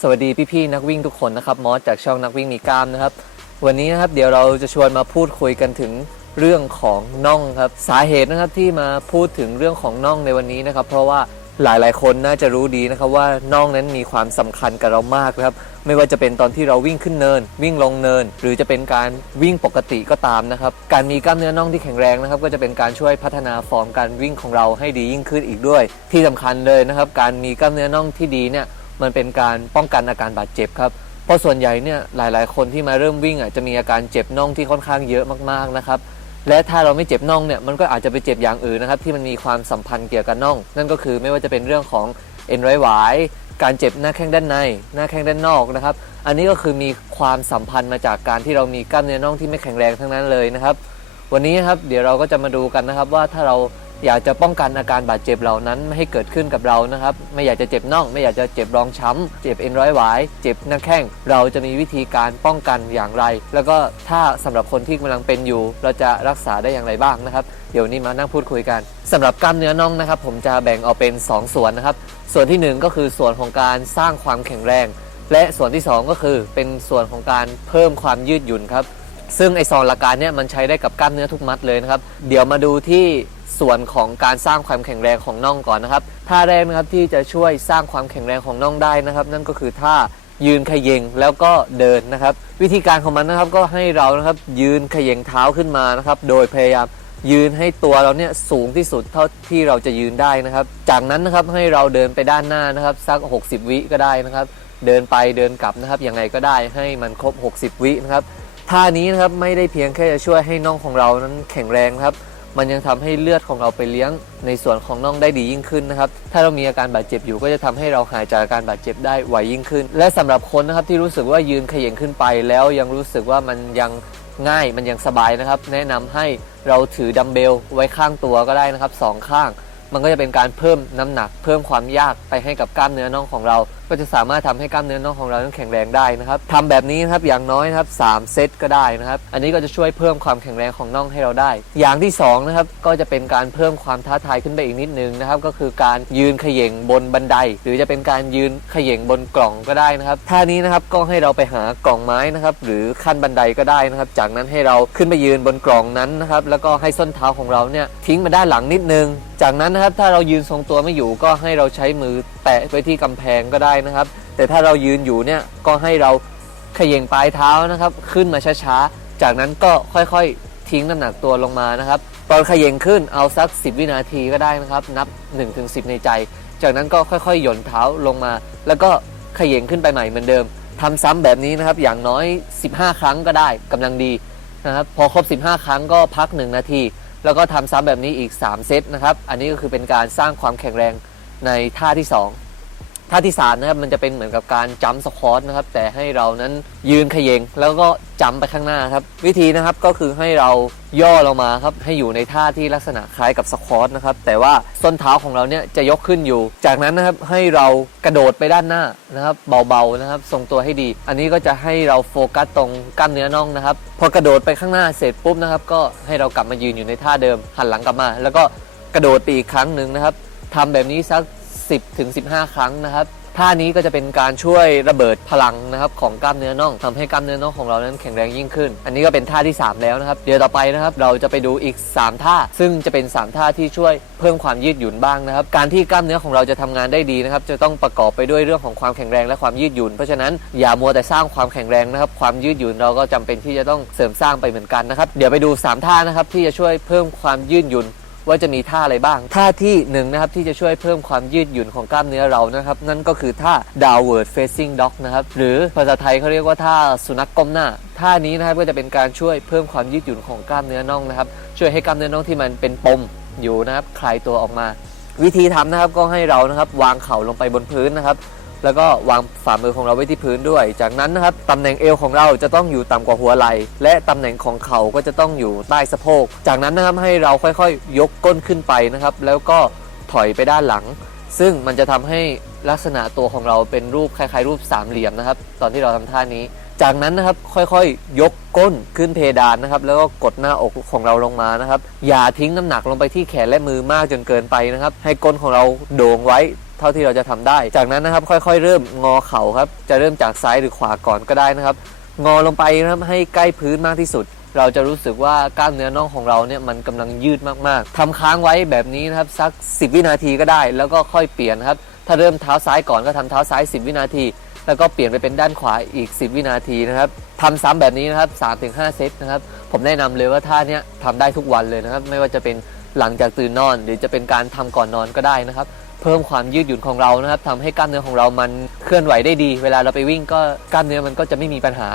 สวัสดีพี่ๆนักวิ่งทุกคนนะครับมอสจากช่องนักวิ่งมีกล้ามนะครับ วันนี้นะครับเดี๋ยวเราจะชวนมาพูดคุยกันถึงเรื่องของน่องครับสาเหตุนะครับที่มาพูดถึงเรื่องของน่องในวันนี้นะครับ เพราะว่าหลายๆ คนน่าจะรู้ดีนะครับว่าน่องนั้นมีความสำคัญกับเรามากนะครับไม่ว่าจะเป็นตอนที่เราวิ่งขึ้นเนิน วิ่งลงเนิน หรือจะเป็นการวิ่งปกติก็ตามนะครับการมีกล้ามเนื้อน่องที่แข็งแรงนะครับ ก็จะเป็นการช่วยพัฒนาฟอร์มการวิ่งของเราให้ดียิ่งขึ้นอีกด้วย ที่สำคัญเลยนะครับ การมีกล้ามเนื้อน่องที่ดีเนี่ย มันเป็นการป้องกันอาการบาดเจ็บครับเพราะส่วนใหญ่เนี่ยหลาย ๆ คนที่มาเริ่มวิ่งอะจะมีอาการเจ็บน่องที่ค่อนข้างเยอะมาก ๆ นะครับ และถ้าเราไม่เจ็บน่องเนี่ยมันก็อาจจะไปเจ็บอย่างอื่นนะครับ ที่มันมีความสัมพันธ์เกี่ยวกับน่อง นั่นก็คือไม่ว่าจะเป็นเรื่องของเอ็นร้อยหวายการเจ็บหน้าแข้งด้านใน หน้าแข้งด้านนอกนะครับ อันนี้ก็คือมีความสัมพันธ์มาจากการที่เรามีกล้ามเนื้อน่องที่ไม่แข็งแรงทั้งนั้นเลยนะครับ วันนี้ครับเดี๋ยวเราก็จะมาดูกันนะครับว่าถ้าเรา อยากจะป้องกันอาการบาดเจ็บเหล่านั้นไม่ให้เกิดขึ้นกับเรานะครับ ไม่อยากจะเจ็บน่อง ไม่อยากจะเจ็บรองช้ำ เจ็บเอ็นร้อยหวาย เจ็บหน้าแข้ง เราจะมีวิธีการป้องกันอย่างไร แล้วก็ถ้าสำหรับคนที่กำลังเป็นอยู่ เราจะรักษาได้อย่างไรบ้างนะครับ เดี๋ยวนี้มานั่งพูดคุยกันสำหรับกล้ามเนื้อน่องนะครับ ผมจะแบ่งออกเป็น 2 ส่วนนะครับ ส่วนทีหนึ่1 ก็คือส่วนของการสร้างความแข็งแรง และส่วนที่ 2 ก็คือเป็นส่วนของการเพิ่มความยืดหยุ่นครับซึ่งไอซองหลักการเนี่ยมันใช้ได้กับกล้ามเนื้อทุกมัดเลยนะครับ เดี๋ยวมาดูที่ ส่วนของการสร้างความแข็งแรงของน่องก่อนนะครับท่าแรกนะครับที่จะช่วยสร้างความแข็งแรงของน่องได้นะครับ นั่นก็คือท่ายืนขย่งแล้วก็เดินนะครับ วิธีการของมันนะครับก็ให้เรานะครับยืนขย่งเท้าขึ้นมานะครับ โดยพยายามยืนให้ตัวเราเนี่ยสูงที่สุดเท่าที่เราจะยืนได้นะครับ จากนั้นนะครับให้เราเดินไปด้านหน้านะครับสัก 60 วิก็ได้นะครับ เดินไปเดินกลับนะครับยังไงก็ได้ให้มันครบ 60 วินะครับท่านี้นะครับไม่ได้เพียงแค่จะช่วยให้น่องของเรานั้นแข็งแรงครับ มันยังทำให้เลือดของเราไปเลี้ยงในส่วนของน่องได้ดียิ่งขึ้นนะครับ ถ้าเรามีอาการบาดเจ็บอยู่ก็จะทำให้เราหายจากอาการบาดเจ็บได้ไวยิ่งขึ้น และสำหรับคนนะครับที่รู้สึกว่ายืนเขย่งขึ้นไป แล้วยังรู้สึกว่ามันยังง่ายมันยังสบายนะครับ แนะนำให้เราถือดัมเบลไว้ข้างตัวก็ได้นะครับสองข้าง มันก็จะเป็นการเพิ่มน้ำหนัก เพิ่มความยากไปให้กับกล้ามเนื้อน่องของเราก็จะสามารถทำให้กล้ามเนื้อน่องของเราแข็งแรงได้นะครับทำแบบนี้นะครับอย่างน้อยนะครับ3เซตก็ได้นะครับ อันนี้ก็จะช่วยเพิ่มความแข็งแรงของน่องให้เราได้ อย่างที่2นะครับก็จะเป็นการเพิ่มความท้าทายขึ้นไปอีกนิดนึงนะครับ ก็คือการยืนเขย่งบนบันได หรือจะเป็นการยืนเขย่งบนกล่องก็ได้นะครับท่านี้นะครับก็ให้เราไปหากล่องไม้นะครับหรือขั้นบันไดก็ได้นะครับ จากนั้นให้เราขึ้นไปยืนบนกล่องนั้นนะครับแล้วก็ให้ส้นเท้าของเราเนี่ยทิ้งมาด้านหลังนิดนึง จากนั้นนะครับถ้าเรายืนทรงตัวไม่อยู่ก็ให้เราใช้มือ แตะไปที่กำแพงก็ได้นะครับ แต่ถ้าเรายืนอยู่เนี่ยก็ให้เราเขย่งปลายเท้านะครับ ขึ้นมาช้าๆ จากนั้นก็ค่อยๆ ทิ้งน้ำหนักตัวลงมานะครับ ตอนเขย่งขึ้นเอาสัก 10 วินาทีก็ได้นะครับ นับ 1-10 ในใจ จากนั้นก็ค่อยๆ หย่อนเท้าลงมา แล้วก็เขย่งขึ้นไปใหม่เหมือนเดิมทำซ้ำแบบนี้นะครับอย่างน้อย 15 ครั้งก็ได้กำลังดีนะครับพอครบ 15 ครั้งก็พัก 1 นาที แล้วก็ทำซ้ำแบบนี้อีก 3 เซตนะครับ อันนี้ก็คือเป็นการสร้างความแข็งแรง ในท่าที่ 2 ท่าที่สามนะครับมันจะเป็นเหมือนกับการจัมป์สควอตนะครับ แต่ให้เรานั้นยืนเขยงแล้วก็จัมป์ไปข้างหน้าครับ วิธีนะครับก็คือให้เราย่อลงมาครับให้อยู่ในท่าที่ลักษณะคล้ายกับสควอตนะครับ แต่ว่าส้นเท้าของเราเนี่ยจะยกขึ้นอยู่ จากนั้นนะครับให้เรากระโดดไปด้านหน้านะครับเบาๆนะครับทรงตัวให้ดี อันนี้ก็จะให้เราโฟกัสตรงกล้ามเนื้อน่องนะครับ พอกระโดดไปข้างหน้าเสร็จปุ๊บนะครับ ก็ให้เรากลับมายืนอยู่ในท่าเดิมหันหลังกลับมา แล้วก็กระโดดไปอีกครั้งหนึ่งนะครับ ทำแบบนี้สัก 10ถึง15 ครั้งนะครับท่านี้ก็จะเป็นการช่วยระเบิดพลังนะครับของกล้ามเนื้อน่องทำให้กล้ามเนื้อน่องของเรานั้นแข็งแรงยิ่งขึ้น อันนี้ก็เป็นท่าที่ 3 แล้วนะครับ เดี๋ยวต่อไปนะครับเราจะไปดูอีก 3 ท่า ซึ่งจะเป็น 3 ท่าที่ช่วยเพิ่มความยืดหยุ่นบ้างนะครับ การที่กล้ามเนื้อของเราจะทำงานได้ดีนะครับ จะต้องประกอบไปด้วยเรื่องของความแข็งแรงและความยืดหยุ่น เพราะฉะนั้นอย่ามัวแต่สร้างความแข็งแรงนะครับ ความยืดหยุ่นเราก็จำเป็นที่จะต้องเสริมสร้างไปเหมือนกันนะครับ เดี๋ยวไปดู 3 ท่านะครับที่จะช่วยเพิ่มความยืดหยุ่น ว่าจะมีท่าอะไรบ้าง ท่าที่หนึ่งนะครับที่จะช่วยเพิ่มความยืดหยุ่นของกล้ามเนื้อเรานะครับ นั่นก็คือท่า downward facing dog นะครับหรือภาษาไทยเขาเรียกว่าท่าสุนัขก้มหน้า ท่านี้นะครับก็จะเป็นการช่วยเพิ่มความยืดหยุ่นของกล้ามเนื้อน่องนะครับช่วยให้กล้ามเนื้อน่องที่มันเป็นปมอยู่นะครับคลายตัวออกมา วิธีทำนะครับก็ให้เรานะครับวางเข่าลงไปบนพื้นนะครับ แล้วก็วางฝ่ามือของเราไว้ที่พื้นด้วย จากนั้นนะครับตำแหน่งเอวของเราจะต้องอยู่ต่ำกว่าหัวไหล่และตำแหน่งของเข่าก็จะต้องอยู่ใต้สะโพก จากนั้นนะครับให้เราค่อยๆ ยกก้นขึ้นไปนะครับ แล้วก็ถอยไปด้านหลัง ซึ่งมันจะทำให้ลักษณะตัวของเราเป็นรูปคล้ายๆ รูปสามเหลี่ยมนะครับ ตอนที่เราทำท่านี้ จากนั้นนะครับค่อยๆ ยกก้นขึ้นเพดานนะครับ แล้วก็กดหน้าอกของเราลงมานะครับ อย่าทิ้งน้ำหนักลงไปที่แขนและมือมากจนเกินไปนะครับ ให้ก้นของเราโด่งไว้ ท่าที่เราจะทำได้ จากนั้นนะครับค่อยๆ เริ่มงอเข่าครับ จะเริ่มจากซ้ายหรือขวาก่อนก็ได้นะครับ งอลงไปนะครับให้ใกล้พื้นมากที่สุด เราจะรู้สึกว่ากล้ามเนื้อน่องของเราเนี่ยมันกำลังยืดมากๆทำค้างไว้แบบนี้นะครับสัก 10 วินาทีก็ได้ แล้วก็ค่อยเปลี่ยนนะครับ ถ้าเริ่มเท้าซ้ายก่อนก็ทำเท้าซ้าย 10 วินาที แล้วก็เปลี่ยนไปเป็นด้านขวาอีก 10 วินาทีนะครับทำซ้ำแบบนี้นะครับ3-5 เซตนะครับ ผมแนะนำเลยว่าท่าเนี้ยทำได้ทุกวันเลยนะครับ ไม่ว่าจะเป็นหลังจากตื่นนอน หรือจะเป็นการทำก่อนนอนก็ได้นะครับ เพิ่มความยืดหยุ่นของเรานะครับทำให้กล้ามเนื้อของเรามันเคลื่อนไหวได้ดี เวลาเราไปวิ่งก็กล้ามเนื้อมันก็จะไม่มีปัญหา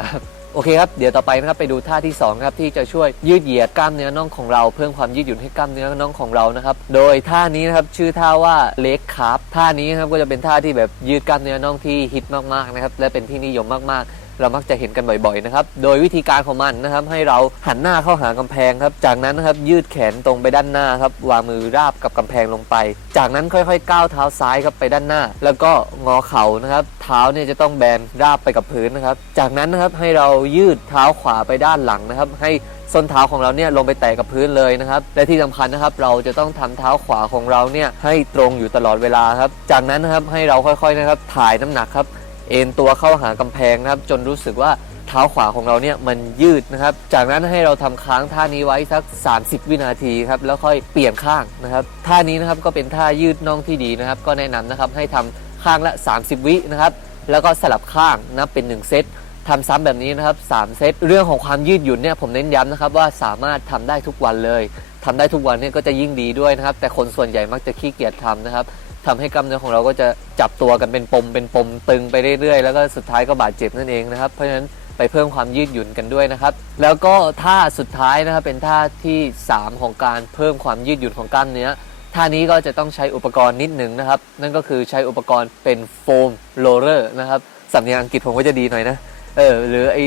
โอเคครับ เดี๋ยวต่อไปนะครับไปดูท่าที่2ครับที่จะช่วยยืดเหยียดกล้ามเนื้อน่องของเรา เพิ่มความยืดหยุ่นให้กล้ามเนื้อน่องของเรานะครับ โดยท่านี้นะครับชื่อท่าว่าเล็กคาร์ท่านี้นะครับก็จะเป็นท่าที่แบบยืดกล้ามเนื้อน่องที่ฮิตมากๆนะครับและเป็นที่นิยมมากๆ เรามักจะเห็นกันบ่อยๆนะครับ โดยวิธีการของมันนะครับ ให้เราหันหน้าเข้าหากำแพงครับ จากนั้นนะครับยืดแขนตรงไปด้านหน้าครับ วางมือราบกับกำแพงลงไป จากนั้นค่อยๆ ก้าวเท้าซ้ายครับไปด้านหน้า แล้วก็งอเข่านะครับ เท้าเนี่ยจะต้องแบนราบไปกับพื้นนะครับ จากนั้นนะครับให้เรายืดเท้าขวาไปด้านหลังนะครับ ให้ส้นเท้าของเราเนี่ยลงไปแตะกับพื้นเลยนะครับ และที่สำคัญนะครับ เราจะต้องทำเท้าขวาของเราเนี่ยให้ตรงอยู่ตลอดเวลาครับ จากนั้นนะครับให้เราค่อยๆนะครับถ่ายน้ำหนักครับ เอ็นตัวเข้าหากำแพงนะครับ จนรู้สึกว่าเท้าขวาของเราเนี่ยมันยืดนะครับ จากนั้นให้เราทำค้างท่านี้ไว้สัก 30 วินาทีครับแล้วค่อยเปลี่ยนข้างนะครับท่านี้นะครับก็เป็นท่ายืดน่องที่ดีนะครับ ก็แนะนำนะครับให้ทำข้างละ 30 วินะครับ แล้วก็สลับข้างนับเป็น 1 เซตทำซ้ำแบบนี้นะครับ 3 เซต เรื่องของความยืดหยุ่นเนี่ยผมเน้นย้ำนะครับว่าสามารถทำได้ทุกวันเลยทำได้ทุกวันเนี่ยก็จะยิ่งดีด้วยนะครับ แต่คนส่วนใหญ่มักจะขี้เกียจทำนะครับ ทำให้กล้ามเนื้อของเราก็จะจับตัวกันเป็นปมเป็นปมตึงไปเรื่อยๆ แล้วก็สุดท้ายก็บาดเจ็บนั่นเองนะครับ เพราะฉะนั้นไปเพิ่มความยืดหยุ่นกันด้วยนะครับ แล้วก็ท่าสุดท้ายนะครับเป็นท่าที่ 3 ของการเพิ่มความยืดหยุ่นของกล้ามเนื้อท่านี้ก็จะต้องใช้อุปกรณ์นิดหนึ่งนะครับ นั่นก็คือใช้อุปกรณ์เป็นโฟมโรลเลอร์นะครับสำเนียงอังกฤษผมก็จะดีหน่อยนะเออหรือไอ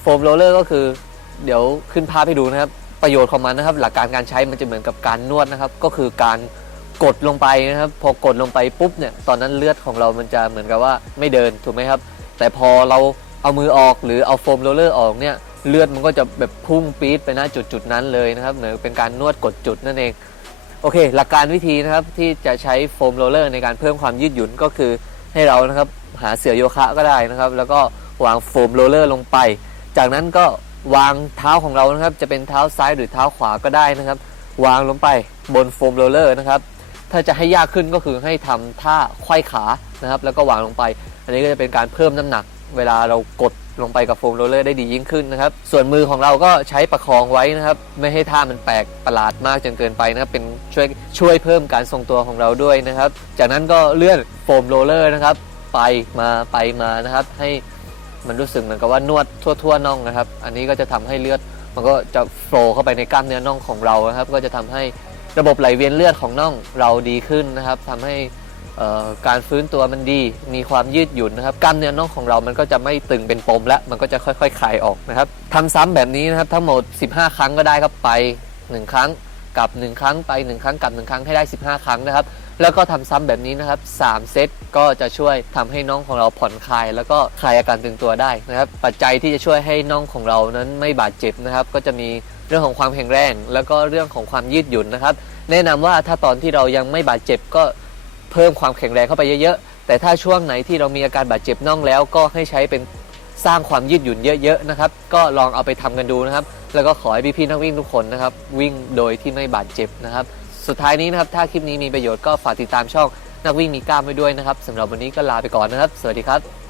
โฟมโรลเลอร์ก็คือ เดี๋ยวขึ้นภาพให้ดูนะครับ ประโยชน์ของมันนะครับ หลักการการใช้มันจะเหมือนกับการนวดนะครับ ก็คือการ กดลงไปนะครับ พอกดลงไปปุ๊บเนี่ยตอนนั้นเลือดของเรามันจะเหมือนกับว่าไม่เดินถูกไหมครับ แต่พอเราเอามือออกหรือเอาโฟมโรลเลอร์ออกเนี่ยเลือดมันก็จะแบบพุ่งปี๊ดไปหน้าจุดจุดนั้นเลยนะครับเหมือนเป็นการนวดกดจุดนั่นเองโอเค หลักการวิธีนะครับที่จะใช้โฟมโรลเลอร์ในการเพิ่มความยืดหยุ่นก็คือให้เรานะครับหาเสือโยคะก็ได้นะครับ แล้วก็วางโฟมโรลเลอร์ลงไป จากนั้นก็วางเท้าของเรานะครับ จะเป็นเท้าซ้ายหรือเท้าขวาก็ได้นะครับ วางลงไปบนโฟมโรลเลอร์นะครับ ถ้าจะให้ยากขึ้นก็คือให้ทำท่าไขว้ขานะครับ แล้วก็วางลงไป อันนี้ก็จะเป็นการเพิ่มน้ำหนัก เวลาเรากดลงไปกับโฟมโรลเลอร์ได้ดียิ่งขึ้นนะครับ ส่วนมือของเราก็ใช้ประคองไว้นะครับ ไม่ให้ท่ามันแปลกประหลาดมากจนเกินไปนะครับ เป็นช่วยช่วยเพิ่มการทรงตัวของเราด้วยนะครับ จากนั้นก็เลื่อนโฟมโรลเลอร์นะครับ ไปมาไปมานะครับ ให้มันรู้สึกเหมือนกับว่านวดทั่วๆน่องนะครับ อันนี้ก็จะทำให้เลือดมันก็จะโฟล์เข้าไปในกล้ามเนื้อน่องของเรานะครับ ก็จะทำให้ ระบบไหลเวียนเลือดของน่องเราดีขึ้นนะครับทำให้การฟื้นตัวมันดี มีความยืดหยุ่นนะครับกล้ามเนื้อน่องของเรามันก็จะไม่ตึงเป็นปมและมันก็จะค่อยๆคลายออกนะครับทำซ้ำแบบนี้นะครับทั้งหมด 15 ครั้งก็ได้ครับไป 1 ครั้งกลับ 1 ครั้งไป 1 ครั้งกลับ 1 ครั้งให้ได้ 15 ครั้งนะครับ แล้วก็ทำซ้ำแบบนี้นะครับ 3 เซตก็จะช่วยทำให้น่องของเราผ่อนคลาย แล้วก็คลายอาการตึงตัวได้นะครับ ปัจจัยที่จะช่วยให้น่องของเรานั้นไม่บาดเจ็บนะครับ ก็จะมี รื่องของความแข็งแรง แล้วก็เรื่องของความยืดหยุ่นนะครับ แนะนำว่าถ้าตอนที่เรายังไม่บาดเจ็บก็เพิ่มความแข็งแรงเข้าไปเยอะๆ แต่ถ้าช่วงไหนที่เรามีอาการบาดเจ็บน่องแล้ว ก็ให้ใช้เป็นสร้างความยืดหยุ่นเยอะๆนะครับ ก็ลองเอาไปทำกันดูนะครับ แล้วก็ขอให้พี่ๆนักวิ่งทุกคนนะครับ วิ่งโดยที่ไม่บาดเจ็บนะครับ สุดท้ายนี้นะครับ ถ้าคลิปนี้มีประโยชน์ก็ฝากติดตามช่องนักวิ่งมีกล้ามไว้ด้วยนะครับสำหรับวันนี้ก็ลาไปก่อนนะครับ สวัสดีครับ